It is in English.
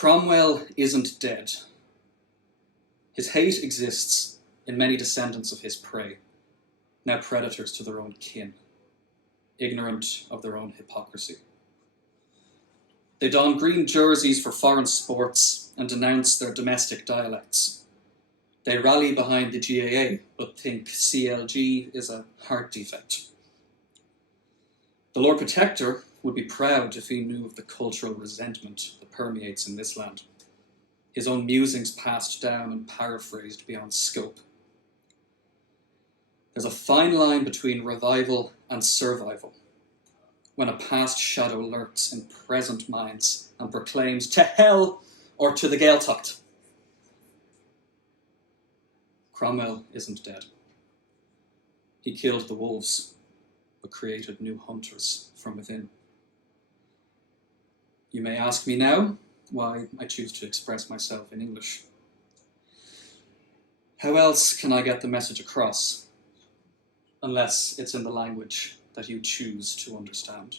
Cromwell isn't dead. His hate exists in many descendants of his prey, now predators to their own kin, ignorant of their own hypocrisy. They don green jerseys for foreign sports and denounce their domestic dialects. They rally behind the GAA, but think CLG is a heart defect. The Lord Protector would be proud if he knew of the cultural resentment that permeates in this land. His own musings passed down and paraphrased beyond scope. There's a fine line between revival and survival, when a past shadow lurks in present minds and proclaims to hell or to the Gaeltacht. Cromwell isn't dead. He killed the wolves, but created new hunters from within. You may ask me now why I choose to express myself in English. How else can I get the message across, unless it's in the language that you choose to understand?